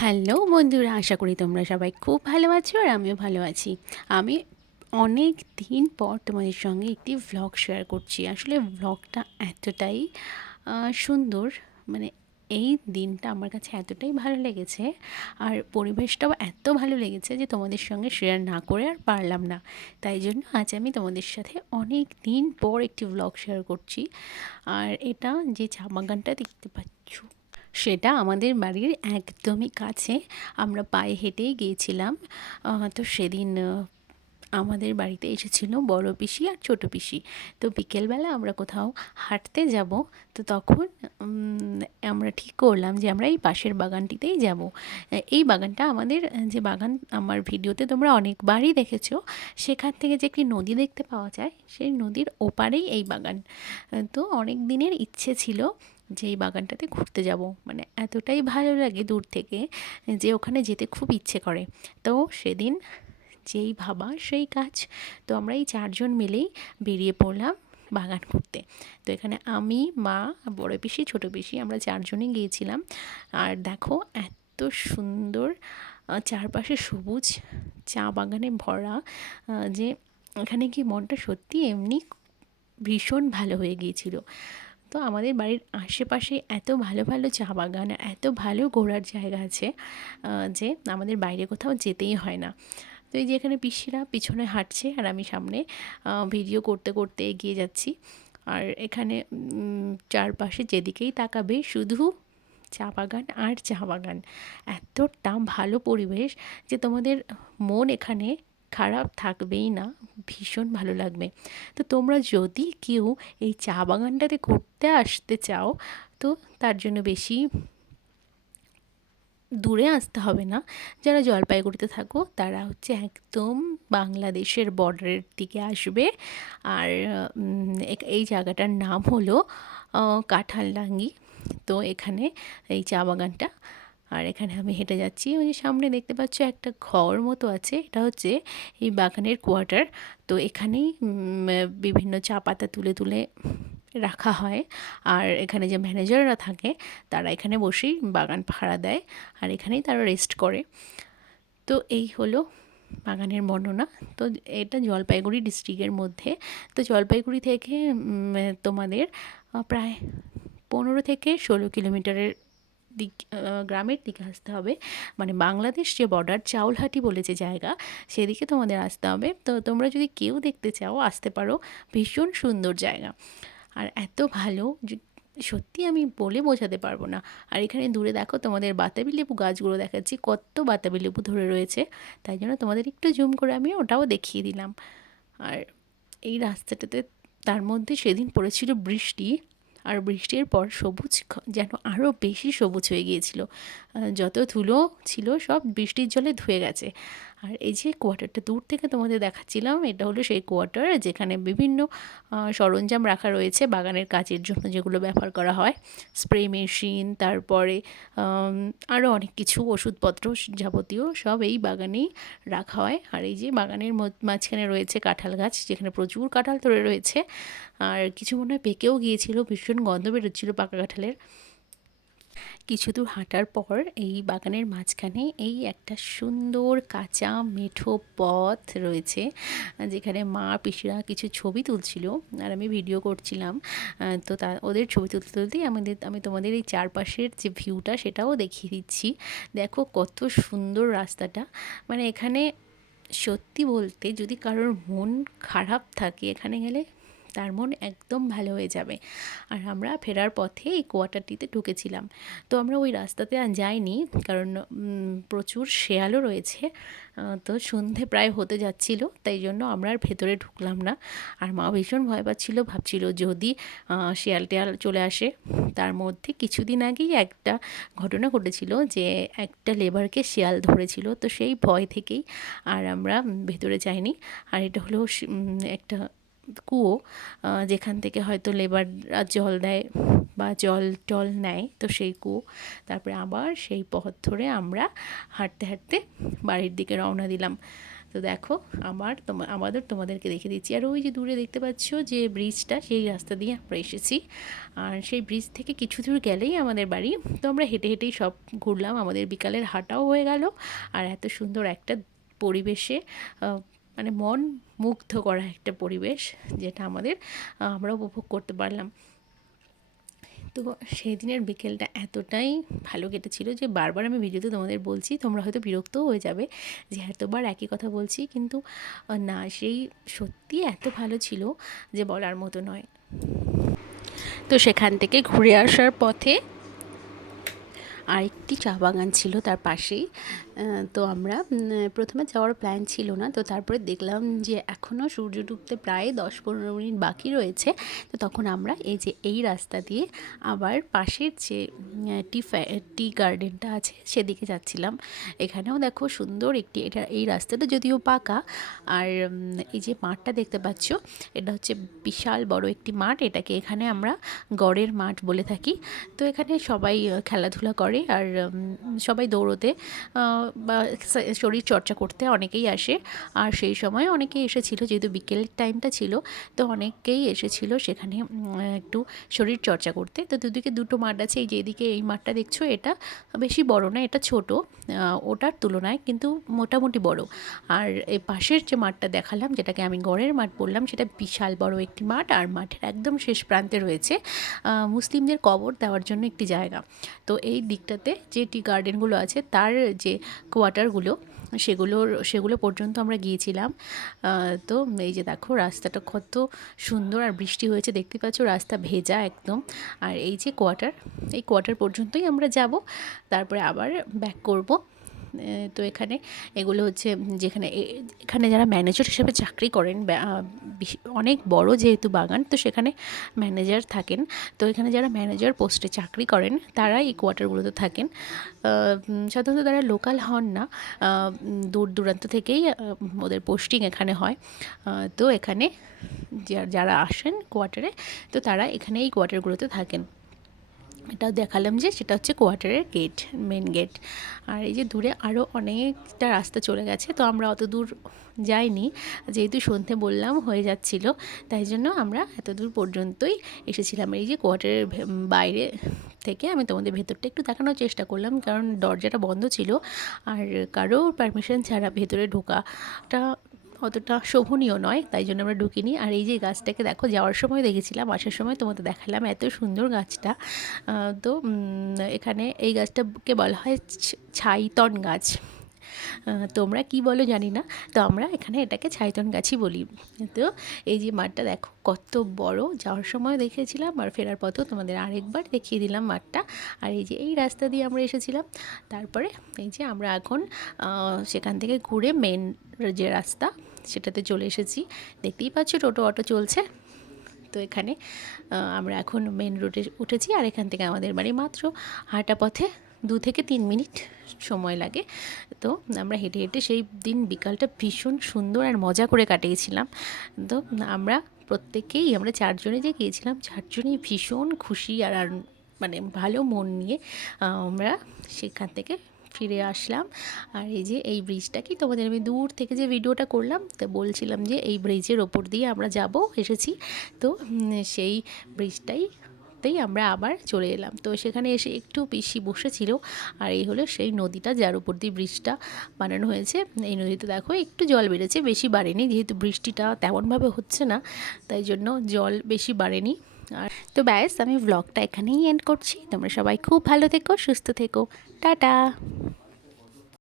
Hello বন্ধুরা, আশা করি তোমরা সবাই খুব ভালো আছো আর আমিও ভালো আছি। আমি অনেক দিন পর তোমাদের সঙ্গে একটি ভ্লগ শেয়ার করছি। আসলে ভ্লগটা এতটাই সুন্দর, মানে এই দিনটা আমার কাছে এতটাই ভালো লেগেছে আর পরিবেশটাও এত ভালো লেগেছে যে তোমাদের সঙ্গে শেয়ার না করে আর পারলাম না। তাই জন্য আজ আমি তোমাদের সাথে অনেক দিন পর একটি ভ্লগ শেয়ার করছি। আর এটা যে চা বাগানটা দেখতে পাচ্ছ, সেটা আমাদের বাড়ির একদমই কাছে। আমরা পায়ে হেঁটেই গিয়েছিলাম। তো সেদিন আমাদের বাড়িতে এসেছিল বড় পিসি আর ছোট পিসি। তো বিকেলবেলা আমরা কোথাও হাঁটতে যাব। তো তখন আমরা ঠিক করলাম যে আমরা এই পাশের বাগানটিতেই যাব। এই বাগানটা আমাদের, যে বাগান আমার ভিডিওতে তোমরা অনেকবারই দেখেছো, সেখান থেকে যে একটি নদী দেখতে পাওয়া যায়, সেই নদীর ওপারেই এই বাগান। তো অনেক দিনের ইচ্ছে ছিল যে এই বাগানটাতে ঘুরতে যাব, মানে এতটাই ভালো লাগে দূর থেকে যে ওখানে যেতে খুব ইচ্ছে করে। তো সেদিন যেই ভাবা সেই কাজ। তো আমরা এই চারজন মিলেই বেরিয়ে পড়লাম বাগান ঘুরতে। তো এখানে আমি, মা, বড় পিসি, ছোট পিসি, আমরা চারজনে গিয়েছিলাম। আর দেখো এত সুন্দর, চারপাশে সবুজ, চা বাগানে ভরা, যে এখানে কি মনটা সত্যি এমনি ভীষণ ভালো হয়ে গিয়েছিল। তো আমাদের বাড়ির আশেপাশে এত ভালো ভালো চা বাগান আর এত ভালো ঘোরার জায়গা আছে যে আমাদের বাইরে কোথাও যেতেই হয় না। তো এই যে এখানে পিসিরা পিছনে হাঁটছে আর আমি সামনে ভিডিও করতে করতে এগিয়ে যাচ্ছি। আর এখানে চারপাশে যেদিকেই তাকাবে শুধু চা বাগান আর চা বাগান। এতটা ভালো পরিবেশ যে তোমাদের মন এখানে খারাপ থাকবেই না, ভীষণ ভালো লাগবে। তো তোমরা যদি কেউ এই চা বাগানটাতে ঘুরতে আসতে চাও, তো তার জন্য বেশি দূরে আসতে হবে না। যারা জলপাইগুড়িতে থাকো তারা হচ্ছে একদম বাংলাদেশের বর্ডারের দিকে আসবে। আর এই জায়গাটার নাম হলো কাঁঠালডাঙ্গি। তো এখানে এই চা বাগানটা, আর এখানে আমি হেঁটে যাচ্ছি। ওই যে সামনে দেখতে পাচ্ছ একটা ঘর মতো আছে, এটা হচ্ছে এই বাগানের কোয়ার্টার। তো এখানেই বিভিন্ন চা পাতা তুলে তুলে রাখা হয়। আর এখানে যে ম্যানেজাররা থাকে তারা এখানে বসেই বাগান পাহারা দেয় আর এখানেই তারা রেস্ট করে। তো এই হলো বাগানের বর্ণনা। তো এটা জলপাইগুড়ি ডিস্ট্রিক্টের মধ্যে। তো জলপাইগুড়ি থেকে তোমাদের প্রায় 15 থেকে 16 কিলোমিটারের দিক, গ্রামের দিকে আসতে হবে। মানে বাংলাদেশ যে বর্ডার, চাউলহাটি বলে যে জায়গা, সেদিকে তোমাদের আসতে হবে। তো তোমরা যদি কেউ দেখতে চাও আসতে পারো, ভীষণ সুন্দর জায়গা আর এত ভালো যে সত্যি আমি বলে বোঝাতে পারবো না। আর এখানে দূরে দেখো তোমাদের বাতাবি লেবু গাছগুলো দেখাচ্ছি, কত বাতাবি লেবু ধরে রয়েছে। তাই জন্য তোমাদের একটু জুম করে আমি ওটাও দেখিয়ে দিলাম। আর এই রাস্তাটাতে, তার মধ্যে সেদিন পড়েছিল বৃষ্টি, আর বৃষ্টির পর সবুজ যেন আরও বেশি সবুজ হয়ে গিয়েছিল। যত ধুলো ছিল সব বৃষ্টির জলে ধুয়ে গেছে। আর এই যে কোয়ার্টারটা দূর থেকে তোমাদের দেখাচ্ছিলাম, এটা হলো সেই কোয়ার্টার যেখানে বিভিন্ন সরঞ্জাম রাখা রয়েছে বাগানের কাজের জন্য, যেগুলো ব্যবহার করা হয়। স্প্রে মেশিন, তারপরে আরও অনেক কিছু ওষুধপত্র যাবতীয় সব এই বাগানেই রাখা হয়। আর এই যে বাগানের মাঝখানে রয়েছে কাঁঠাল গাছ, যেখানে প্রচুর কাঁঠাল ধরে রয়েছে। আর কিছু মনে হয় পেকেও গিয়েছিল, ভীষণ গন্ধ বেরোচ্ছিল পাকা কাঁঠালের। কিছু দূর হাঁটার পর এই বাগানের মাঝখানে এই একটা সুন্দর কাঁচা মেঠো পথ রয়েছে, যেখানে মা পিসিরা কিছু ছবি তুলছিল আর আমি ভিডিও করছিলাম। তো ওদের ছবি তুলতে তুলতেই আমি তোমাদের এই চারপাশের যে ভিউটা সেটাও দেখিয়ে দিচ্ছি। দেখো কত সুন্দর রাস্তাটা। মানে এখানে সত্যি বলতে যদি কারোর মন খারাপ থাকে এখানে গেলে, তার মন একদম ভালো হয়ে যাবে। আর আমরা ফেরার পথে এই কোয়ার্টারটিতে ঢুকেছিলাম। তো আমরা ওই রাস্তাতে আর যাইনি, কারণ প্রচুর শেয়ালও রয়েছে। তো সন্ধে প্রায় হতে যাচ্ছিল, তাই জন্য আমরা আর ভেতরে ঢুকলাম না। আর মা ভীষণ ভয় পাচ্ছিল, ভাবছিল যদি শেয়াল টেয়াল চলে আসে। তার মধ্যে কিছুদিন আগেই একটা ঘটনা ঘটেছিল যে একটা লেবারকে শিয়াল ধরেছিল, তো সেই ভয় থেকেই আর আমরা ভেতরে যাইনি। আর এটা হলো একটা কুয়ো, যেখান থেকে হয়তো লেবাররা জল দেয় বা জল টল নেয়, তো সেই কুয়ো। তারপরে আবার সেই পথ ধরে আমরা হাঁটতে হাঁটতে বাড়ির দিকে রওনা দিলাম। তো তো দেখো তোমাদেরকে দেখে দিচ্ছি। আর ওই যে দূরে দেখতে পাচ্ছ যে ব্রিজটা, সেই রাস্তা দিয়ে আমরা এসেছি। আর সেই ব্রিজ থেকে কিছু দূর গেলেই আমাদের বাড়ি। তো আমরা হেঁটে হেঁটেই সব ঘুরলাম, আমাদের বিকালের হাঁটাও হয়ে গেল। আর এত সুন্দর একটা পরিবেশে মানে মন মুগ্ধ করা একটা পরিবেশ, যেটা আমরা উপভোগ করতে পারলাম। তো সেই দিনের বিকেলটা এতটাই ভালো কেটেছিল যে বারবার আমি ভিডিওতে তোমাদের বলছি, তোমরা হয়তো বিরক্তও হয়ে যাবে যে এতবার একই কথা বলছি, কিন্তু না, সেই সত্যি এত ভালো ছিল যে বলার মতো নয়। তো সেখান থেকে ঘুরে আসার পথে আরেকটি চা বাগান ছিল তার পাশেই। তো আমরা প্রথমে যাওয়ার প্ল্যান ছিল না, তো তারপরে দেখলাম যে এখনও সূর্য ডুবতে প্রায় 10-15 মিনিট বাকি রয়েছে। তো তখন আমরা এই রাস্তা দিয়ে আবার পাশের যে টি গার্ডেনটা আছে সেদিকে যাচ্ছিলাম। এখানেও দেখো সুন্দর এই রাস্তাটা যদিও পাকা। আর এই যে মাঠটা দেখতে পাচ্ছ, এটা হচ্ছে বিশাল বড় একটি মাঠ। এটাকে এখানে আমরা গড়ের মাঠ বলে থাকি। তো এখানে সবাই খেলাধুলা করে, আর সবাই দৌড়োতে বা শরীর চর্চা করতে অনেকেই আসে। আর সেই সময় অনেকেই এসেছিল, যেহেতু বিকেলের টাইমটা ছিল, তো অনেকেই এসেছিল সেখানে একটু শরীর চর্চা করতে। তো দুদিকে দুটো মাঠ আছে। এই যে এদিকে এই মাঠটা দেখছো, এটা বেশি বড় না, এটা ছোট ওটার তুলনায়, কিন্তু মোটামুটি বড়। আর এই পাশের যে মাঠটা দেখালাম, যেটাকে আমি গড়ের মাঠ বললাম, সেটা বিশাল বড় একটি মাঠ। আর মাঠের একদম শেষ প্রান্তে রয়েছে মুসলিমদের কবর দেওয়ার জন্য একটি জায়গা। তো এই দিকটাতে যে টি গার্ডেনগুলো আছে, তার যে কোয়ার্টারগুলো, সেগুলো পর্যন্ত আমরা গিয়েছিলাম। তো এই যে দেখো রাস্তাটা কত সুন্দর, আর বৃষ্টি হয়েছে দেখতে পাচ্ছ, রাস্তা ভেজা একদম। আর এই যে এই কোয়ার্টার পর্যন্তই আমরা যাব, তারপরে আবার ব্যাক করব। তো এগুলো হচ্ছে এখানে যারা ম্যানেজার হিসেবে চাকরি করেন, অনেক বড় যেহেতু বাগান, তো সেখানে ম্যানেজার থাকেন। তো এখানে যারা ম্যানেজার পোস্টে চাকরি করেন, তারা এই কোয়ার্টারগুলোতে থাকেন। সাধারণত তারা লোকাল হন না, দূর দূরান্ত থেকেই ওদের পোস্টিং এখানে হয়। তো এখানে যারা আসেন কোয়ার্টারে, তো তারা এখানে এই কোয়ার্টারগুলোতে থাকেন। এটা দেখালাম যে সেটা হচ্ছে কোয়ার্টারের গেট, মেন গেট। আর এই যে দূরে আরও অনেকটা রাস্তা চলে গেছে, তো আমরা অত দূর যাইনি, যেহেতু সন্ধে বললাম হয়ে যাচ্ছিল, তাই জন্য আমরা এত দূর পর্যন্তই এসেছিলাম। এই যে কোয়ার্টারের বাইরে থেকে আমি তোমাদের ভেতরটা একটু দেখানোর চেষ্টা করলাম, কারণ দরজাটা বন্ধ ছিল, আর কারোর পারমিশন ছাড়া ভেতরে ঢোকাটা অতটা শোভনীয় নয়, তাই জন্য আমরা ঢুকিনি। আর এই যে গাছটাকে দেখো, যাওয়ার সময় দেখেছিলাম, আসার সময় তোমাদের দেখালাম, এত সুন্দর গাছটা। তো এখানে এই গাছটাকে বলা হয় ছাইতন গাছ। তোমরা কি বলো জানি না, তো আমরা এখানে এটাকে ছাইতন গাছই বলি। তো এই যে মাঠটা দেখো কত বড়, যাওয়ার সময় দেখেছিলাম, আর ফেরার পথেও তোমাদের আরেকবার দেখিয়ে দিলাম মাঠটা। আর এই যে এই রাস্তা দিয়ে আমরা এসেছিলাম, তারপরে এই যে আমরা এখন সেখান থেকে ঘুরে মেন যে রাস্তা, সেটাতে চলে এসেছি। দেখতেই পাচ্ছ টোটো অটো চলছে। তো এখানে আমরা এখন মেন রোডে উঠেছি, আর এখান থেকে আমাদের বাড়ি মাত্র হাঁটা পথে 2 থেকে 3 মিনিট সময় লাগে। তো আমরা হেঁটে হেঁটে সেই দিন বিকালটা ভীষণ সুন্দর আর মজা করে কাটিয়েছিলাম। তো আমরা 4 জনে যে গিয়েছিলাম, 4 জনেই ভীষণ খুশি আর মানে ভালো মন নিয়ে আমরা সেখান থেকে ফিরে আসলাম। আর এই যে এই ব্রিজটাকেই তোমাদের আমি দূর থেকে যে ভিডিওটা করলাম, তো বলছিলাম যে এই ব্রিজের ওপর দিয়ে আমরা এসেছি। তো সেই ব্রিজটাই আমরা আবার চলে এলাম। তো সেখানে এসে একটু পিসি বসেছিল, আর এই হলো সেই নদীটা যার উপর দিয়ে ব্রিজটা বানানো হয়েছে। এই নদীতে দেখো একটু জল বেড়েছে, বেশি বাড়েনি, যেহেতু বৃষ্টিটা তেমনভাবে হচ্ছে না, তাই জন্য জল বেশি বাড়েনি। আর তো ব্যাস, আমি ব্লগটা এখানেই এন্ড করছি। তোমরা সবাই খুব ভালো থেকো, সুস্থ থেকো, টাটা।